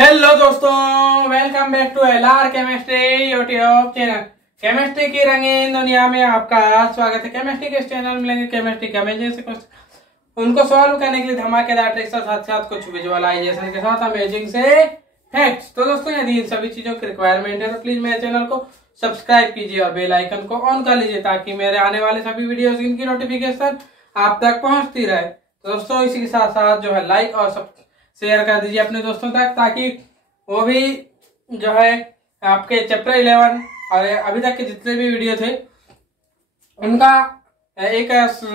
Hello दोस्तों, welcome back to LR chemistry YouTube channel. Chemistry की रंगीन दुनिया में आपका स्वागत है। केमिस्ट्री के इस चैनल में मिलेंगे केमिस्ट्री के अमेजिंग से उनको सॉल्व करने के लिए धमाकेदार ट्रिक्स और साथ साथ कुछ विजुअलाइजेशन के साथ अमेजिंग से फैक्ट्स। तो दोस्तों, यदि इन सभी चीजों की रिक्वायरमेंट है तो प्लीज मेरे चैनल को सब्सक्राइब कीजिए और बेल आइकन को ऑन कर लीजिए ताकि मेरे आने वाले सभी वीडियोस की नोटिफिकेशन आप तक पहुंचती रहे। तो दोस्तों, इसी के साथ साथ जो है लाइक और शेयर कर दीजिए अपने दोस्तों तक ताकि वो भी जो है आपके चैप्टर 11 और अभी तक के जितने भी वीडियो थे उनका एक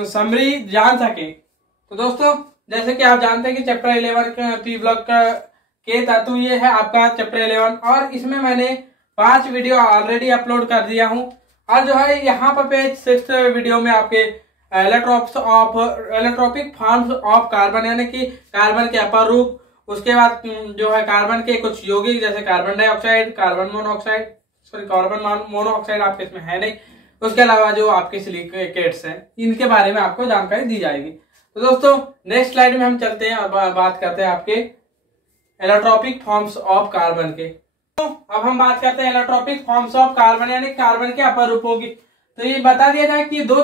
समरी जान सके। तो दोस्तों, जैसे कि आप जानते हैं कि चैप्टर 11 के पी ब्लॉक के तत्व ये है आपका चैप्टर 11 और इसमें मैंने 5 वीडियो ऑलरेडी अपलोड कर दिया हूं। और जो है यहाँ पर पेज 6 वीडियो में आपके एलोट्रोपिक फॉर्म्स ऑफ कार्बन यानी कि कार्बन के अपर रूप, उसके बाद जो है कार्बन के कुछ यौगिक जैसे कार्बन डाइऑक्साइड, कार्बन मोनोऑक्साइड आपके इसमें है नहीं, उसके अलावा जो आपके सिलिकेट्स हैं इनके बारे में आपको जानकारी दी जाएगी। तो दोस्तों, नेक्स्ट स्लाइड में हम चलते हैं और बात करते हैं आपके एलोट्रोपिक फॉर्म्स ऑफ कार्बन के। तो अब हम बात करते हैं एलोट्रोपिक फॉर्म्स ऑफ कार्बन यानी कार्बन के अपर रूपों की। तो ये बता दिया जाए कि दो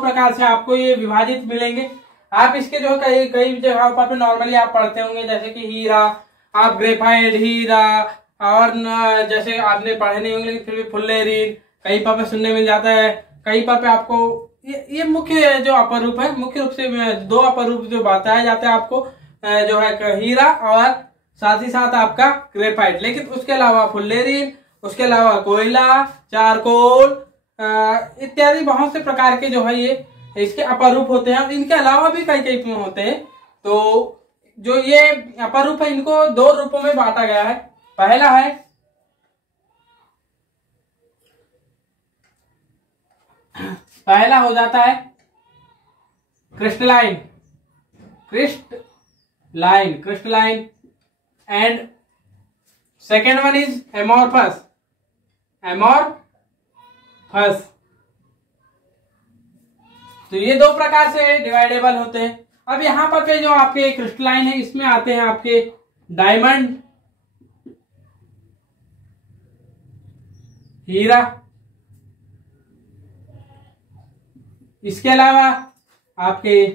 प्रकार से आपको ये विभाजित मिलेंगे। आप इसके जो कई जगहों पर नॉर्मली आप पढ़ते होंगे जैसे कि हीरा, आप ग्रेफाइट, हीरा और जैसे आपने पढ़े नहीं होंगे लेकिन फिर भी फुल्लेरीन कहीं पर सुनने मिल जाता है। कहीं पर आपको ये मुख्य जो अपर रूप है, मुख्य रूप से 2 अपर रूप जो बताया जाता है आपको जो है हीरा और साथ ही साथ आपका ग्रेफाइट। लेकिन उसके अलावा फुल्लेरीन, उसके अलावा कोयला, चारकोल इत्यादि बहुत से प्रकार के जो है ये इसके अपर रूप होते हैं। इनके अलावा भी कई होते हैं। तो जो ये अपर रूप है इनको 2 रूपों में बांटा गया है। पहला हो जाता है crystalline and second one is amorphous. तो ये 2 प्रकार से डिवाइडेबल होते हैं। अब यहां पर जो आपके क्रिस्टलाइन है इसमें आते हैं आपके डायमंड, हीरा, इसके अलावा आपके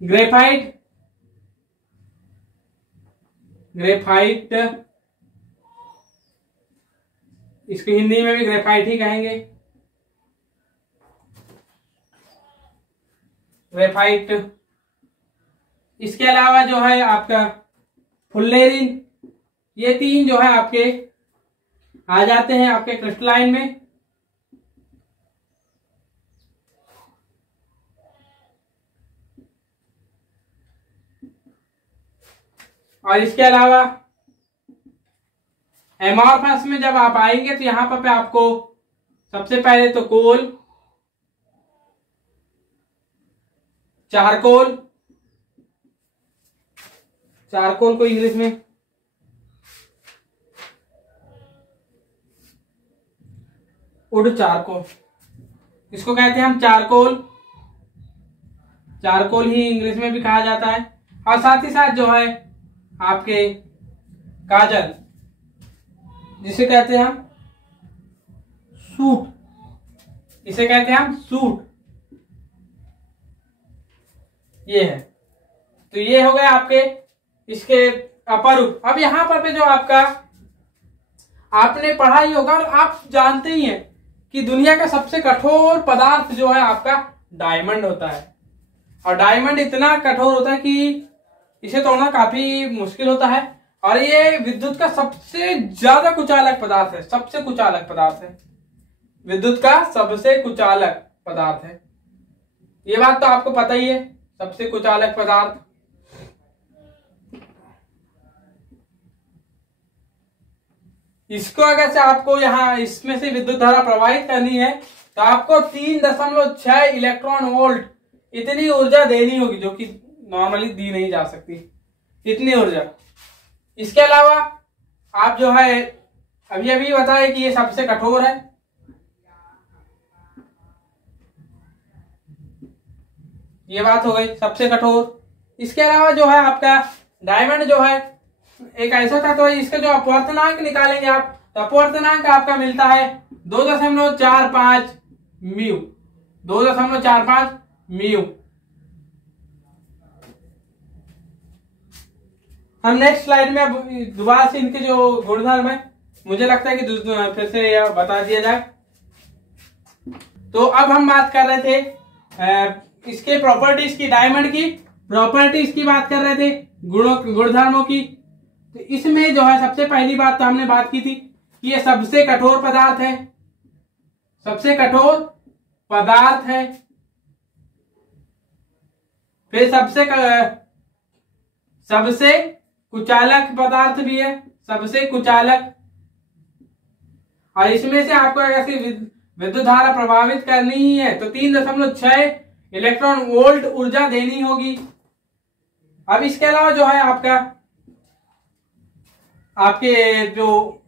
ग्रेफाइट इसको हिंदी में भी ग्रेफाइट ही कहेंगे, ग्रेफाइट। इसके अलावा जो है आपका फुल्लेरीन, ये 3 जो है आपके आ जाते हैं आपके क्रिस्टलाइन में। और इसके अलावा एमोर्फस में जब आप आएंगे तो यहां पर आपको सबसे पहले तो चारकोल को इंग्लिश में वुड चारकोल, इसको कहते हैं हम चारकोल ही इंग्लिश में भी कहा जाता है। और साथ ही साथ जो है आपके काजल, जिसे कहते हैं हम सूट, ये है। तो ये हो गए आपके इसके अपर रूप। अब यहां पर जो आपका आपने पढ़ा ही होगा और आप जानते ही हैं कि दुनिया का सबसे कठोर पदार्थ जो है आपका डायमंड होता है। और डायमंड इतना कठोर होता है कि इसे तोड़ना काफी मुश्किल होता है। और ये विद्युत का सबसे ज्यादा कुचालक पदार्थ है, विद्युत का सबसे कुचालक पदार्थ है। ये बात तो आपको पता ही है, सबसे कुचालक पदार्थ। इसको अगर से आपको यहां इसमें से विद्युत धारा प्रवाहित करनी है तो आपको 3.6 इलेक्ट्रॉन वोल्ट इतनी ऊर्जा देनी होगी जो कि नॉर्मली दी नहीं जा सकती, इतनी ऊर्जा। इसके अलावा आप जो है अभी बताए कि ये सबसे कठोर है। ये बात हो गई सबसे कठोर। इसके अलावा जो है आपका डायमंड जो है एक ऐसा था, तो इसका जो अपवर्तनांक निकालेंगे आप, तो अपवर्तनांक आपका मिलता है 2.45 म्यू, 2.45 म्यू। हम नेक्स्ट स्लाइड में अब दोबारा से इनके जो गुणधर्म है, मुझे लगता है कि फिर से यह बता दिया जाए। तो अब हम बात कर रहे थे इसके प्रॉपर्टीज की, डायमंड की प्रॉपर्टीज की बात कर रहे थे, गुणधर्मों की। तो इसमें जो है सबसे पहली बात तो हमने बात की थी कि ये सबसे कठोर पदार्थ है, सबसे कठोर पदार्थ है। फिर सबसे कुचालक पदार्थ भी है, सबसे कुचालक। और इसमें से आपको ऐसी विद्युत धारा प्रभावित करनी ही है तो 3.6 इलेक्ट्रॉन वोल्ट ऊर्जा देनी होगी। अब इसके अलावा जो है आपके जो,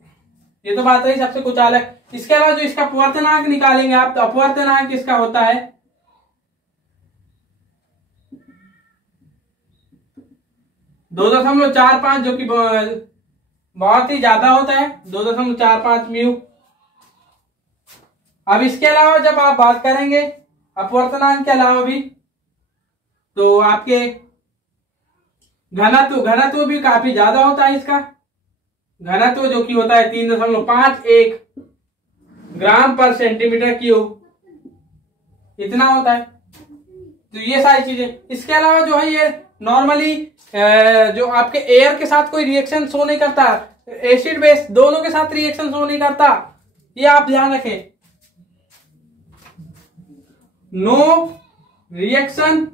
ये तो बात रही सबसे कुचालक। इसके अलावा जो इसका अपवर्तनांक निकालेंगे आप, तो अपवर्तनांक इसका होता है 2.45, जो कि बहुत ही ज्यादा होता है, 2.45 म्यू। अब इसके अलावा जब आप बात करेंगे अपवर्तनांक के अलावा भी, तो आपके घनत्व भी काफी ज्यादा होता है। इसका घनत्व जो कि होता है 3.51 ग्राम पर सेंटीमीटर क्यूब, इतना होता है। तो ये सारी चीजें। इसके अलावा जो है ये नॉर्मली जो आपके एयर के साथ कोई रिएक्शन शो नहीं करता, एसिड बेस दोनों के साथ रिएक्शन शो नहीं करता, ये आप ध्यान रखें। No reaction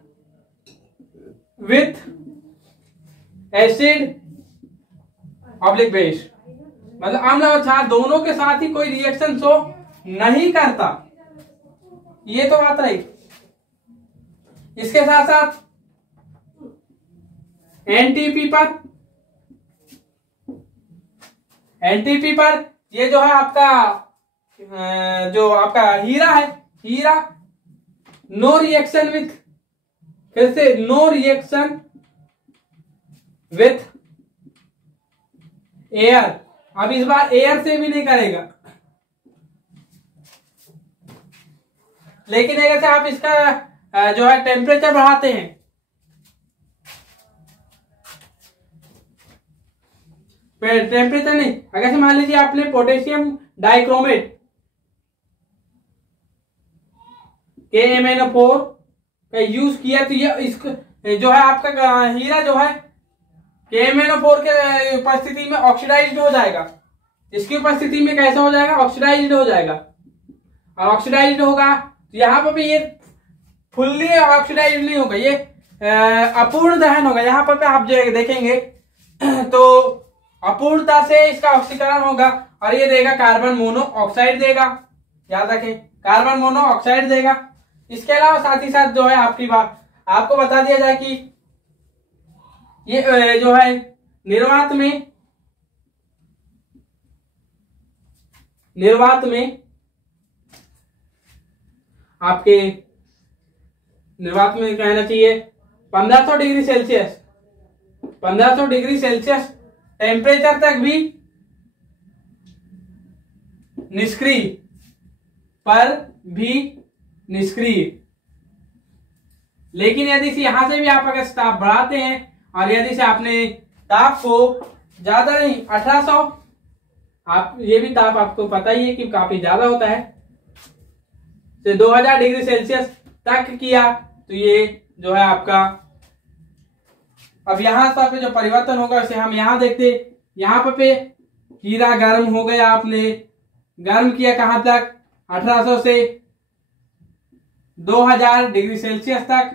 with acid oblique base, मतलब अम्ल और क्षार दोनों के साथ ही कोई रिएक्शन शो नहीं करता, ये तो बात रही। इसके साथ साथ एनटीपी पर ये जो है आपका हीरा है, हीरा नो रिएक्शन विथ, फिर से नो रिएक्शन विथ एयर। अब इस बार एयर से भी नहीं करेगा, लेकिन अगर से आप इसका जो है टेम्परेचर बढ़ाते हैं, टेम्परेचर नहीं, अगर से मान लीजिए आपने पोटेशियम डाइक्रोमेट KMnO4 का यूज किया, तो ये इसको जो है आपका हीरा जो है KMnO4 के उपस्थिति में ऑक्सीडाइज्ड हो जाएगा। इसकी उपस्थिति में कैसा हो जाएगा? ऑक्सीडाइज्ड हो जाएगा। और ऑक्सीडाइज्ड होगा तो यहाँ पर भी ये फुल्ली ऑक्सीडाइज्ड नहीं होगा, ये अपूर्ण दहन होगा। यहाँ पर आप जो देखेंगे तो अपूर्णता से इसका ऑक्सीकरण होगा और ये देगा कार्बन मोनोऑक्साइड देगा, याद रखें कार्बन मोनोऑक्साइड देगा। इसके अलावा साथ ही साथ जो है आपको बता दिया जाए कि ये जो है निर्वात में आपके निर्वात में कहना चाहिए 1500 degree Celsius, 1500 degree Celsius temperature तक भी निष्क्रिय, पर भी निष्क्रिय। लेकिन यदि से यहां से भी आप अगर ताप बढ़ाते हैं और यदि से आपने ताप को ज्यादा नहीं 1800, आप ये भी ताप आपको पता ही है कि काफी ज्यादा होता है, से 2000 डिग्री सेल्सियस तक किया, तो ये जो है आपका, अब यहां पर जो परिवर्तन होगा उसे हम यहां देखते। यहां पे हीरा गर्म हो गया, आपने गर्म किया कहां तक? 1800 से 2000 डिग्री सेल्सियस तक,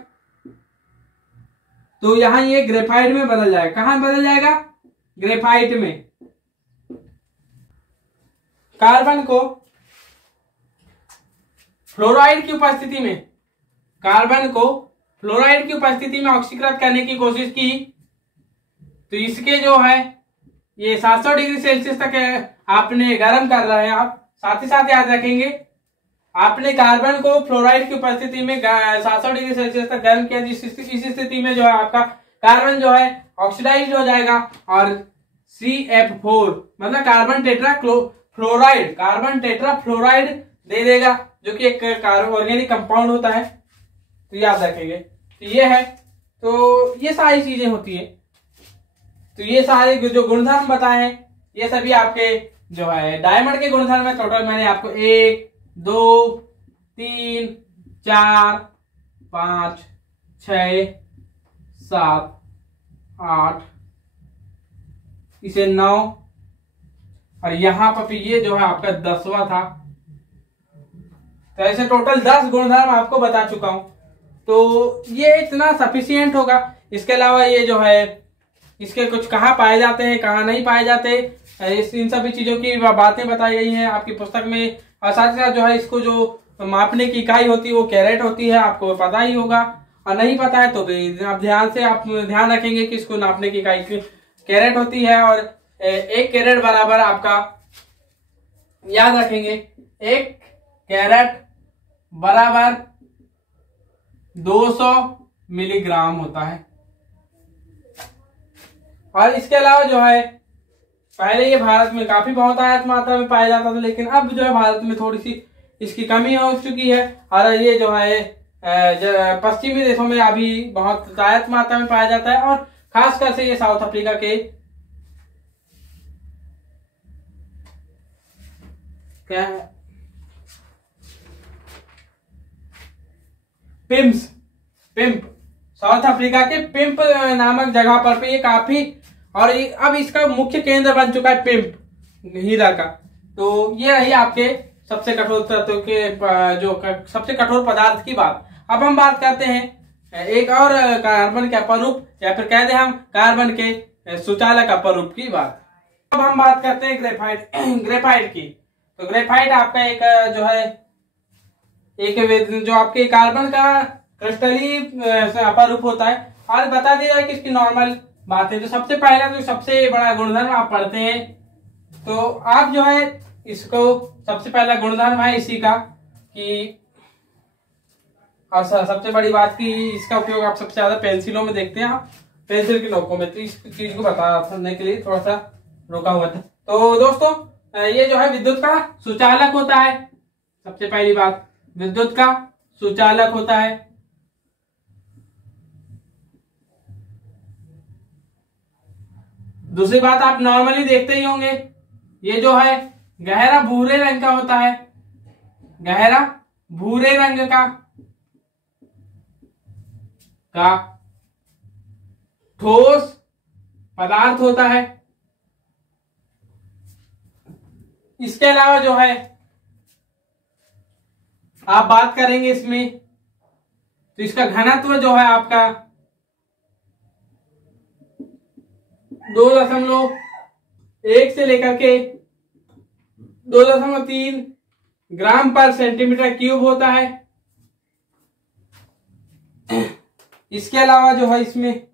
तो यहां ये ग्रेफाइट में बदल जाएगा। कहां बदल जाएगा? ग्रेफाइट में। कार्बन को फ्लोराइड की उपस्थिति में, कार्बन को फ्लोराइड की उपस्थिति में ऑक्सीकृत करने की कोशिश की, तो इसके जो है ये 700 डिग्री सेल्सियस तक आपने गर्म कर रहे हैं आप। साथ ही साथ याद रखेंगे आपने कार्बन को फ्लोराइड की उपस्थिति में 700 डिग्री सेल्सियस तक गर्म किया, इस स्थिति में जो है आपका कार्बन जो है ऑक्सीडाइज हो जाएगा और CF4 मतलब कार्बन टेट्रा फ्लोराइड दे देगा, जो कि एक ऑर्गेनिक कंपाउंड होता है। तो याद रखेंगे। तो ये है, तो ये सारी चीजें होती है। तो ये सारे जो गुणधर्म बताए हैं ये सभी आपके जो है डायमंड के गुणधर्म है। टोटल मैंने आपको 1 2 3 4 5 6 7 8 इसे 9 और यहां पर ये जो है आपका 10वां था। तो ऐसे टोटल 10 गुणधर्म आपको बता चुका हूं। तो ये इतना सफिशियंट होगा। इसके अलावा ये जो है इसके कुछ कहाँ पाए जाते हैं कहाँ नहीं पाए जाते, इन सभी चीजों की बातें बताई गई हैं आपकी पुस्तक में। और साथ ही साथ जो है इसको जो मापने की इकाई होती है वो कैरेट होती है, आपको पता ही होगा। और नहीं पता है तो भी आप ध्यान रखेंगे कि इसको नापने की इकाई कैरेट होती है। और 1 कैरेट बराबर आपका याद रखेंगे 1 कैरेट बराबर 200 मिलीग्राम होता है। और इसके अलावा जो है पहले ये भारत में काफी बहुतायत मात्रा में पाया जाता था, लेकिन अब जो है भारत में थोड़ी सी इसकी कमी हो चुकी है। और ये जो है पश्चिमी देशों में अभी बहुतायत मात्रा में पाया जाता है। और खासकर से ये साउथ अफ्रीका के क्या है पिम्प साउथ अफ्रीका के पिम्प नामक जगह पर ये काफी, और अब इसका मुख्य केंद्र बन चुका है पिम्प हीरा का। तो ये रही आपके सबसे कठोर तत्व के जो सबसे कठोर पदार्थ की बात। अब हम बात करते हैं एक और कार्बन के अपरूप या फिर कह दें हम कार्बन के सुचालक अपरूप की बात। अब हम बात करते हैं ग्रेफाइट की। तो ग्रेफाइट आपका एक जो है एक जो आपके कार्बन का क्रिस्टली अपरूप होता है। और बता दिया जाए कि इसकी नॉर्मल बात है। तो सबसे पहला जो सबसे बड़ा गुणधर्म आप पढ़ते हैं तो आप जो है इसको सबसे पहला गुणधर्म है इसी का कि, और सबसे बड़ी बात की इसका उपयोग आप सबसे ज्यादा पेंसिलों में देखते हैं, आप पेंसिल की नोकों में। तो इस चीज को बताने के लिए थोड़ा सा रोका हुआ था। तो दोस्तों ये जो है विद्युत का सुचालक होता है। सबसे पहली बात विद्युत का सुचालक होता है। दूसरी बात आप नॉर्मली देखते ही होंगे ये जो है गहरा भूरे रंग का होता है, गहरा भूरे रंग का ठोस पदार्थ होता है। इसके अलावा जो है आप बात करेंगे इसमें तो इसका घनत्व जो है आपका 2.1 से लेकर के 2.3 ग्राम पर सेंटीमीटर क्यूब होता है। इसके अलावा जो है इसमें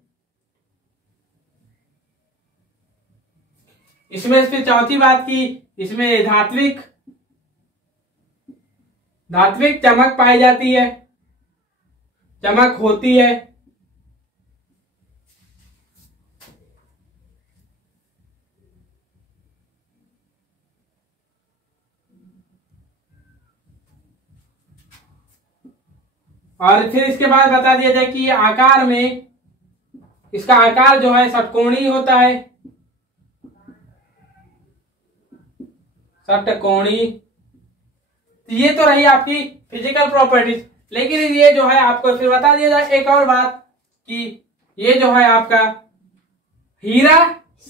फिर चौथी बात की, इसमें धात्विक चमक पाई जाती है, चमक होती है। और फिर इसके बाद बता दिया जाए कि ये आकार में इसका आकार जो है षटकोणीय होता है, षटकोणीय। ये तो रही आपकी फिजिकल प्रॉपर्टीज। लेकिन ये जो है आपको फिर बता दिया जाए एक और बात कि ये जो है आपका हीरा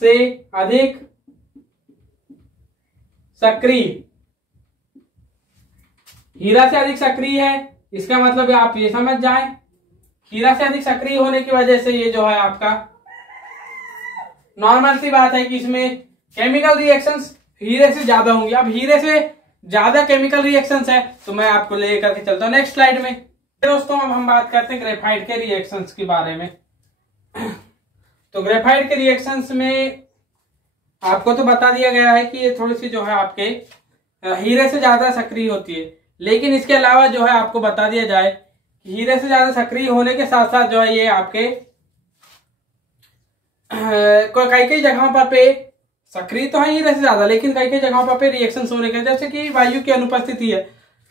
से अधिक सक्रिय, हीरा से अधिक सक्रिय है। इसका मतलब आप ये समझ जाएं हीरा से अधिक सक्रिय होने की वजह से ये जो है आपका नॉर्मल सी बात है कि इसमें केमिकल रिएक्शंस हीरे से ज्यादा होंगी। अब हीरे से ज्यादा केमिकल रिएक्शंस है तो मैं आपको लेकर के चलता हूं नेक्स्ट स्लाइड में। दोस्तों अब हम बात करते हैं ग्रेफाइट के रिएक्शंस के बारे में। तो ग्रेफाइट के रिएक्शंस में आपको तो बता दिया गया है कि ये थोड़ी सी जो है आपके हीरे से ज्यादा सक्रिय होती है। लेकिन इसके अलावा जो है आपको बता दिया जाए कि हीरे से ज्यादा सक्रिय होने के साथ साथ जो है ये आपके कई कई जगहों पर पे सक्रिय तो है ही रहते ज्यादा, लेकिन कई कई जगहों पर पे रिएक्शन होने के, जैसे कि वायु की अनुपस्थिति है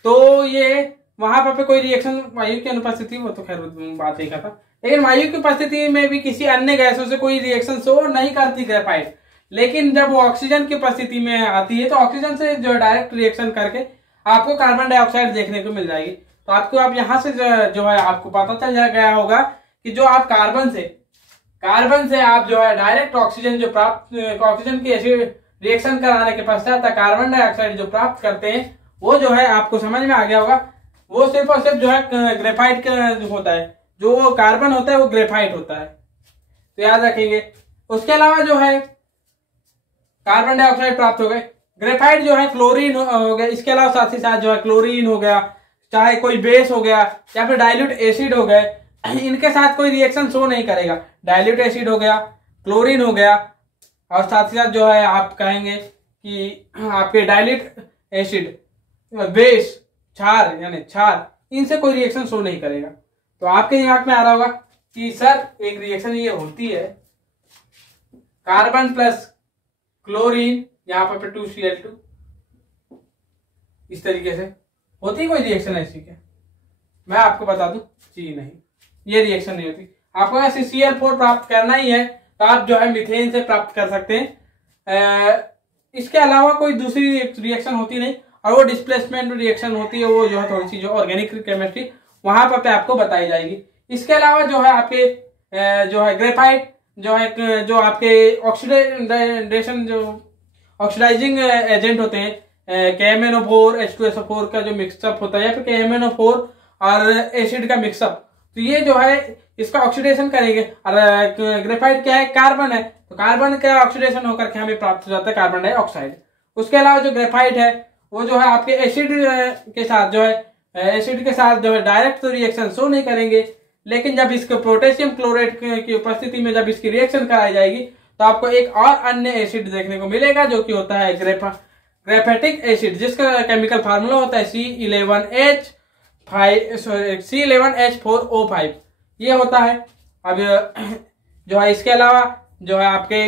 तो ये वहां पर पे कोई रिएक्शन, वायु की अनुपस्थिति वो तो खैर बात ही का था, लेकिन वायु की उपस्थिति में भी किसी अन्य गैसों से कोई रिएक्शन शो नहीं करती ग्रेफाइट। लेकिन जब वो ऑक्सीजन की उपस्थिति में आती है तो ऑक्सीजन से जो डायरेक्ट रिएक्शन करके आपको कार्बन डाइऑक्साइड देखने को मिल जाएगी। तो आपको अब यहाँ से जो है आपको पता चल गया होगा कि जो आप कार्बन से आप जो है डायरेक्ट ऑक्सीजन जो प्राप्त, ऑक्सीजन की एसिड रिएक्शन कराने के पश्चात कार्बन डाइऑक्साइड जो प्राप्त करते हैं वो जो है आपको समझ में आ गया होगा, वो सिर्फ और सिर्फ जो है ग्रेफाइट का जो होता है, जो कार्बन होता है वो ग्रेफाइट होता है, तो याद रखेंगे। उसके अलावा जो है कार्बन डाइऑक्साइड प्राप्त हो गए, ग्रेफाइट जो है क्लोरीन हो गया, इसके अलावा साथ ही साथ जो है क्लोरीन हो गया, चाहे कोई बेस हो गया या फिर डाइल्यूट एसिड हो गए, इनके साथ कोई रिएक्शन शो नहीं करेगा। डाइल्यूट एसिड हो गया, क्लोरीन हो गया, और साथ ही साथ जो है आप कहेंगे कि आपके डाइल्यूट एसिड, बेस, क्षार यानी क्षार, इनसे कोई रिएक्शन शो नहीं करेगा। तो आपके दिमाग में आ रहा होगा कि सर एक रिएक्शन ये होती है कार्बन प्लस क्लोरीन, यहाँ पर 2Cl2, इस तरीके से होती है कोई रिएक्शन ऐसी क्या? मैं आपको बता दूं जी नहीं, ये रिएक्शन नहीं होती। आपको ऐसे Cl4 प्राप्त करना ही है तो आप जो है मीथेन से प्राप्त कर सकते हैं। इसके अलावा कोई दूसरी रिएक्शन होती नहीं, और वो डिस्प्लेसमेंट रिएक्शन होती है, वो जो है थोड़ी सी जो ऑर्गेनिक केमिस्ट्री वहां पर आपको बताई जाएगी। इसके अलावा जो है आपके जो है ग्रेफाइट जो है, जो आपके ऑक्सीडेशन जो ऑक्सीडाइजिंग एजेंट होते हैं, KMnO4 H2SO4 का जो मिक्सअप होता है, या फिर KMnO4 और एसिड का मिक्सअप, तो ये जो है इसका ऑक्सीडेशन करेंगे। और ग्रेफाइट क्या है? कार्बन है, तो कार्बन का ऑक्सीडेशन होकर के हमें प्राप्त हो जाता है कार्बन डाइऑक्साइड। उसके अलावा जो ग्रेफाइट है वो जो है आपके एसिड के साथ जो है, एसिड के साथ जो है डायरेक्ट तो रिएक्शन शो नहीं करेंगे, लेकिन जब इसको पोटेशियम क्लोराइड की उपस्थिति में जब इसकी रिएक्शन कराई जाएगी तो आपको एक और अन्य एसिड देखने को मिलेगा, जो कि होता है ग्रेफेटिक एसिड, जिसका केमिकल फार्मूला होता है C11H4O5, ये होता है। अब जो है इसके अलावा जो है आपके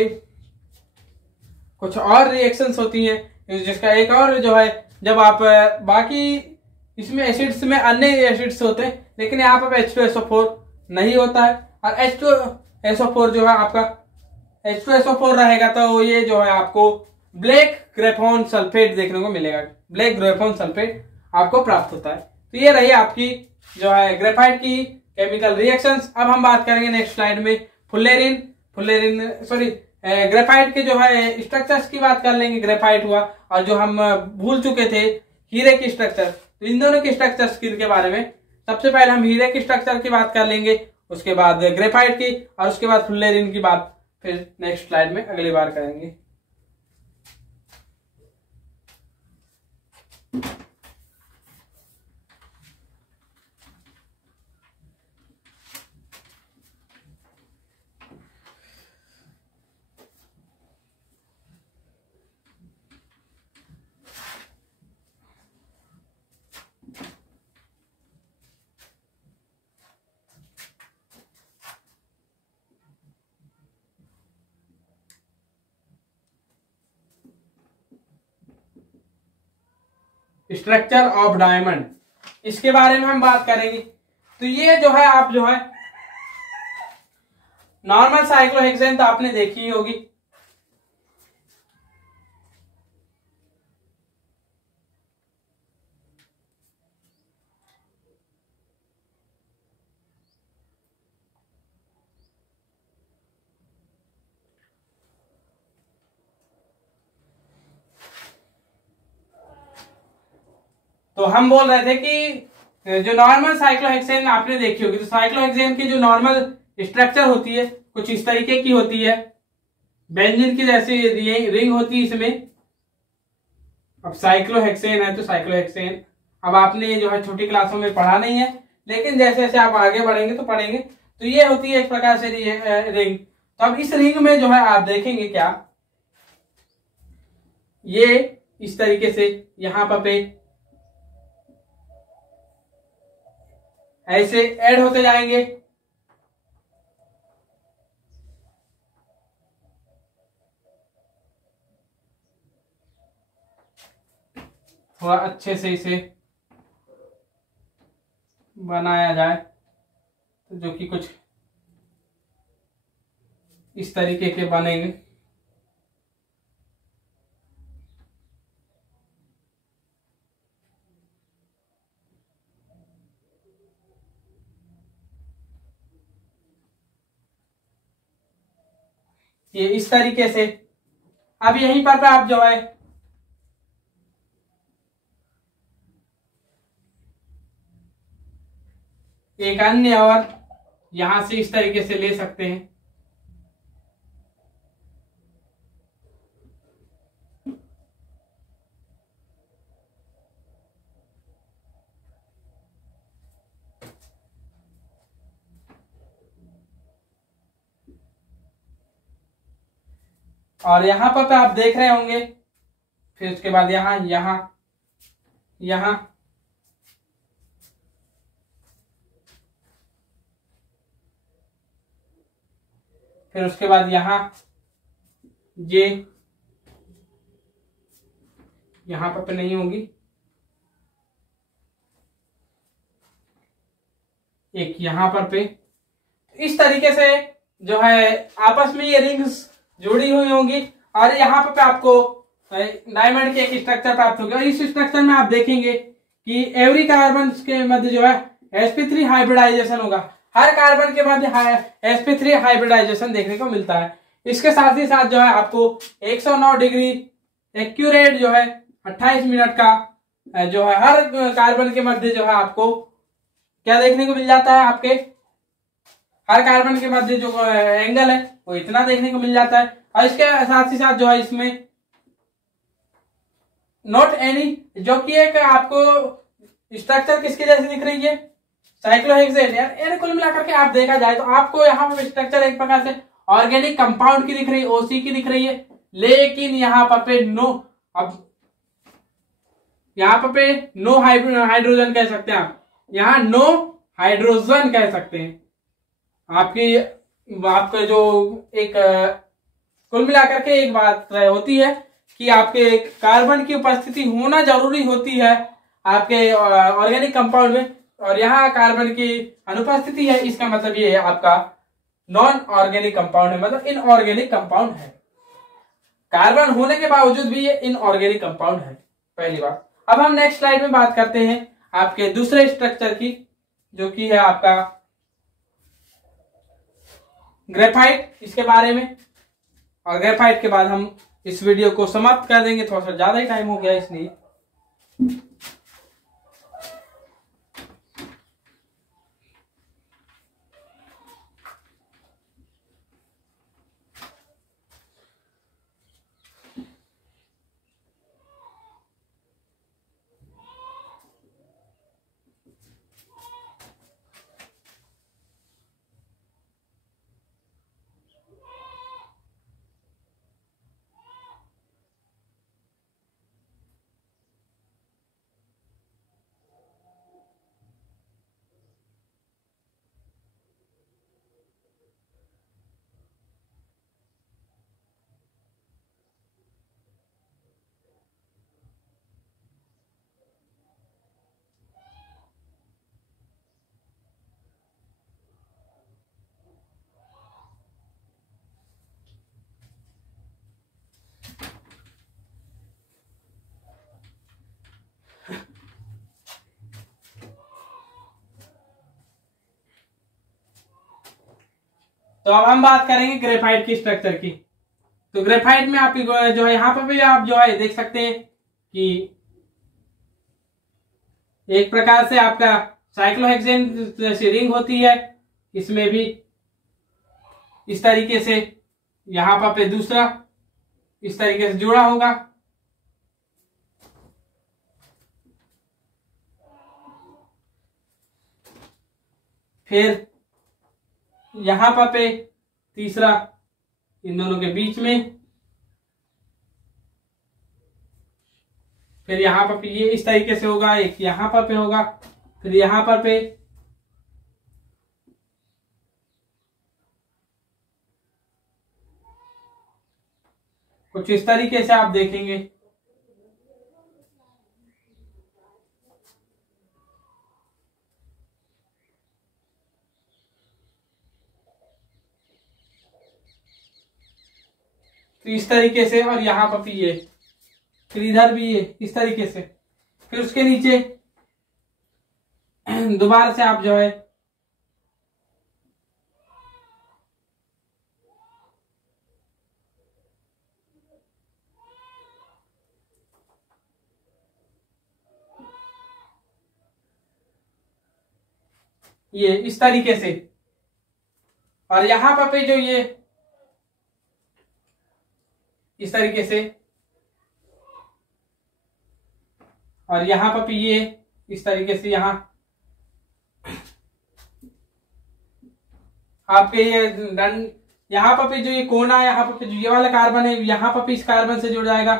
कुछ और रिएक्शंस होती हैं, जिसका एक और जो है, जब आप बाकी इसमें एसिड्स में अन्य एसिड्स होते हैं, लेकिन यहाँ पर H2SO4 नहीं होता है, और H2SO4 जो है आपका H2SO4 रहेगा तो ये जो है आपको ब्लैक ग्रेफोन सल्फेट देखने को मिलेगा, ब्लैक ग्रेफोन सल्फेट आपको प्राप्त होता है। तो ये रही आपकी जो है ग्रेफाइट की केमिकल रिएक्शंस। अब हम बात करेंगे नेक्स्ट स्लाइड में ग्रेफाइट के जो है स्ट्रक्चर्स की बात कर लेंगे। ग्रेफाइट हुआ, और जो हम भूल चुके थे हीरे की स्ट्रक्चर, तो इन दोनों की स्ट्रक्चर्स के बारे में सबसे पहले हम हीरे की स्ट्रक्चर की बात कर लेंगे, उसके बाद ग्रेफाइट की, और उसके बाद फुल्लेरिन की बात फिर नेक्स्ट स्लाइड में अगली बार करेंगे। स्ट्रक्चर ऑफ डायमंड, इसके बारे में हम बात करेंगे। तो ये जो है आप जो है नॉर्मल साइक्लोहेक्सेन तो आपने देखी ही होगी, तो हम बोल रहे थे कि जो नॉर्मल साइक्लोहेक्सेन आपने देखी होगी, तो साइक्लोहेक्सेन की जो नॉर्मल स्ट्रक्चर होती है कुछ इस तरीके की होती है, बेंजीन की जैसी रिंग होती है इसमें। अब साइक्लोहेक्सेन है तो साइक्लोहेक्सेन अब आपने जो है छोटी क्लासों में पढ़ा नहीं है, लेकिन जैसे जैसे आप आगे बढ़ेंगे तो पढ़ेंगे। तो ये होती है एक प्रकार से रिंग। तो अब इस रिंग में जो है आप देखेंगे क्या, ये इस तरीके से यहां पर पे ऐसे ऐड होते जाएंगे। थोड़ा अच्छे से इसे बनाया जाए, तो जो कि कुछ इस तरीके के बनेंगे। ये इस तरीके से। अब यहीं पर आप जो है एक अन्य और यहां से इस तरीके से ले सकते हैं। और यहां पर आप देख रहे होंगे, फिर उसके बाद यहां यहां यहां फिर उसके बाद यहां ये यहां पर नहीं होगी, एक यहां पर पे इस तरीके से जो है आपस में ये रिंग्स जुड़ी हुई होंगी। और यहाँ पर आपको डायमंड के एक स्ट्रक्चर प्राप्त होगा। इस स्ट्रक्चर में आप देखेंगे कि एवरी कार्बन के मध्य जो है sp3 हाइब्रिडाइजेशन होगा। हर कार्बन के मध्य sp3 हाइब्रिडाइजेशन देखने को मिलता है। इसके साथ ही साथ जो है आपको 109 डिग्री एक्यूरेट जो है 28 मिनट का जो है हर कार्बन के मध्य जो है आपको क्या देखने को मिल जाता है, आपके हर कार्बन के मध्य जो एंगल है वो इतना देखने को मिल जाता है। और इसके साथ ही साथ जो है इसमें नॉट एनी जो कि एक आपको स्ट्रक्चर किसकी जैसी दिख रही है, साइक्लोहेक्सेन। यार कुल मिलाकर के आप देखा जाए तो आपको यहाँ पर स्ट्रक्चर एक प्रकार से ऑर्गेनिक कंपाउंड की दिख रही है, ओसी की दिख रही है। लेकिन यहाँ पर नो, अब यहाँ पर नो हाइड्रोजन कह सकते हैं आप, यहाँ नो हाइड्रोजन कह सकते हैं। आपके जो एक कुल मिलाकर के एक बात होती है कि आपके कार्बन की उपस्थिति होना जरूरी होती है आपके ऑर्गेनिक कंपाउंड में, और यहाँ कार्बन की अनुपस्थिति है। इसका मतलब ये है आपका नॉन ऑर्गेनिक कंपाउंड है, मतलब इनऑर्गेनिक कंपाउंड है। कार्बन होने के बावजूद भी ये इनऑर्गेनिक कंपाउंड है, पहली बात। अब हम नेक्स्ट स्लाइड में बात करते हैं आपके दूसरे स्ट्रक्चर की, जो कि है आपका ग्रेफाइट, इसके बारे में। और ग्रेफाइट के बाद हम इस वीडियो को समाप्त कर देंगे, थोड़ा सा ज्यादा ही टाइम हो गया इसलिए। तो अब हम बात करेंगे ग्रेफाइट की स्ट्रक्चर की। तो ग्रेफाइट में आप जो है यहाँ पर भी आप जो है देख सकते हैं कि एक प्रकार से आपका साइक्लोहेक्सेन जैसी रिंग होती है, इसमें भी इस तरीके से यहाँ पर दूसरा इस तरीके से जुड़ा होगा। फिर यहां पे तीसरा इन दोनों के बीच में, फिर यहां पर ये इस तरीके से होगा, एक यहां पे होगा, फिर यहां पे कुछ इस तरीके से आप देखेंगे। तो इस तरीके से, और यहाँ पर भी ये, फिर इधर भी ये इस तरीके से, फिर उसके नीचे दोबारा से आप जो है ये इस तरीके से, और यहां पर पे जो ये इस तरीके से, और यहां पर भी ये इस तरीके से, यहां आपके ये यहाँ पर भी जो ये कोना है, यहाँ पर जो ये वाला कार्बन है, यहाँ पर भी इस कार्बन से जुड़ जाएगा,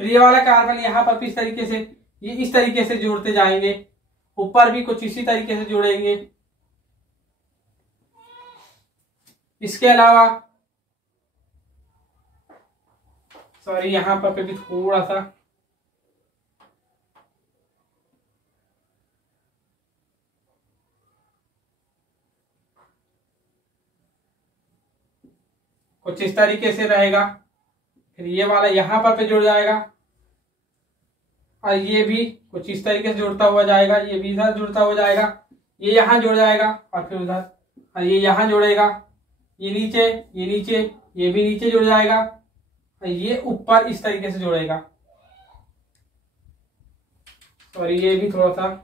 फिर ये वाला कार्बन यहाँ पर भी इस तरीके से, ये इस तरीके से जोड़ते जाएंगे, ऊपर भी कुछ इसी तरीके से जुड़ेंगे। इसके अलावा सॉरी यहाँ पर भी थोड़ा सा कुछ इस तरीके से रहेगा, फिर ये वाला यहाँ पर पे जुड़ जाएगा, और ये भी कुछ इस तरीके से जुड़ता हुआ जाएगा, ये भी इधर जुड़ता हुआ जाएगा, ये यहाँ जुड़ जाएगा, और फिर उधर, और ये यहाँ जुड़ेगा, ये नीचे, ये नीचे, ये भी नीचे जुड़ जाएगा, और ये ऊपर इस तरीके से जुड़ेगा। और ये भी थोड़ा सा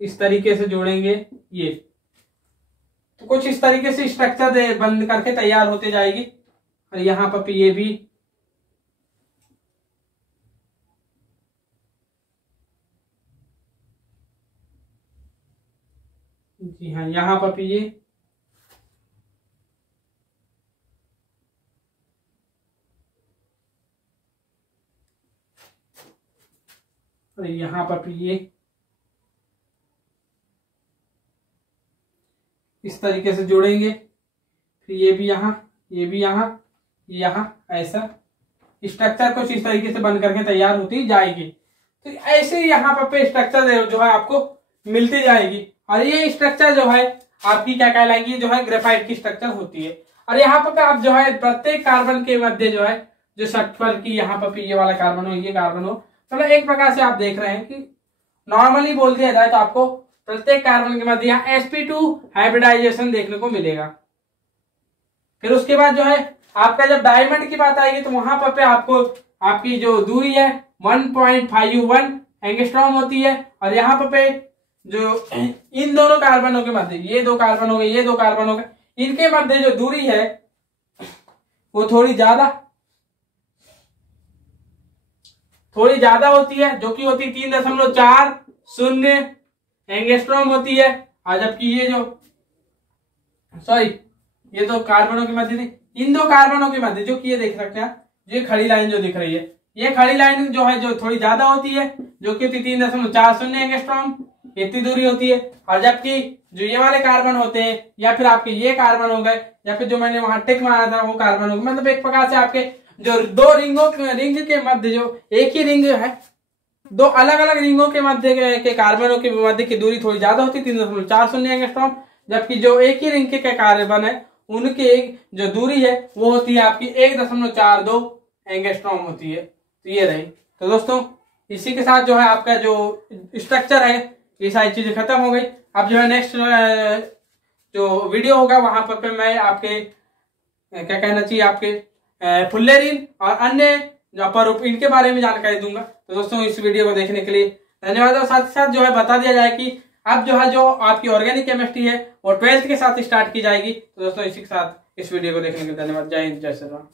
इस तरीके से जोड़ेंगे। ये तो कुछ इस तरीके से स्ट्रक्चर बंद करके तैयार होते जाएगी। और यहाँ पर ये भी जी हाँ, यहाँ पर ये और यहाँ पर ये इस तरीके से जोड़ेंगे। फिर ये भी यहाँ, ये भी यहाँ, यहाँ ऐसा स्ट्रक्चर कुछ इस तरीके से बन करके तैयार होती जाएगी। तो ऐसे यहाँ पर स्ट्रक्चर जो है आपको मिलती जाएगी। और ये स्ट्रक्चर जो है आपकी क्या कहलाएगी, जो है ग्रेफाइट की स्ट्रक्चर होती है। और यहाँ पर आप जो है प्रत्येक कार्बन के मध्य जो है जो सल्फर की यहाँ पर ये वाला कार्बन हो, ये कार्बन हो, मतलब एक प्रकार से आप देख रहे हैं कि नॉर्मली बोल दिया जाए तो आपको प्रत्येक कार्बन के मध्य यहाँ sp2 हाइब्रिडाइजेशन देखने को मिलेगा। फिर उसके बाद जो है आपका जब डायमंड की बात आएगी तो वहां पर आपको आपकी जो दूरी है 1.51 एंगस्ट्रॉम होती है। और यहाँ पे जो इन दोनों कार्बनों के मध्य, ये दो कार्बन हो गए, ये दो कार्बन हो गए, इनके मध्य जो दूरी है वो थोड़ी ज्यादा होती है, जो कि होती है 3.40 एंगस्ट्रॉम होती है। और जबकि ये जो ये दो कार्बनों के मध्य थी, इन दो कार्बनों के मध्य जो कि ये देख सकते हैं, ये खड़ी लाइन जो दिख रही है, ये खड़ी लाइन जो है जो थोड़ी ज्यादा होती है, जो कि 3.40 एंगस्ट्रॉम इतनी दूरी होती है। और जबकि जो ये वाले कार्बन होते हैं, या फिर आपके ये कार्बन हो गए, या फिर जो मैंने वहां टिक मारा था वो कार्बन हो गए, मतलब एक प्रकार से आपके जो दो रिंग के मध्य जो एक ही रिंग है, दो अलग अलग रिंगों के मध्य के कार्बनों के मध्य की दूरी थोड़ी ज्यादा होती है 3.40 एंगस्ट्रॉम। जबकि जो एक ही रिंग के कार्बन है उनकी एक जो दूरी है वो होती है आपकी 1.42 एंगस्ट्रॉम होती है। तो ये रही। तो दोस्तों इसी के साथ जो है आपका जो स्ट्रक्चर है ये सारी चीजें खत्म हो गई। अब जो है नेक्स्ट जो वीडियो होगा वहां पर मैं आपके क्या कहना चाहिए आपके फुल्लेरीन और अन्य जो अपर इनके बारे में जानकारी दूंगा। तो दोस्तों इस वीडियो को देखने के लिए धन्यवाद। और साथ ही साथ जो है बता दिया जाए कि अब जो है जो आपकी ऑर्गेनिक केमिस्ट्री है वो 12th के साथ स्टार्ट की जाएगी। तो दोस्तों इसी के साथ इस वीडियो को देखने के लिए धन्यवाद। जय हिंद, जय श्री राम।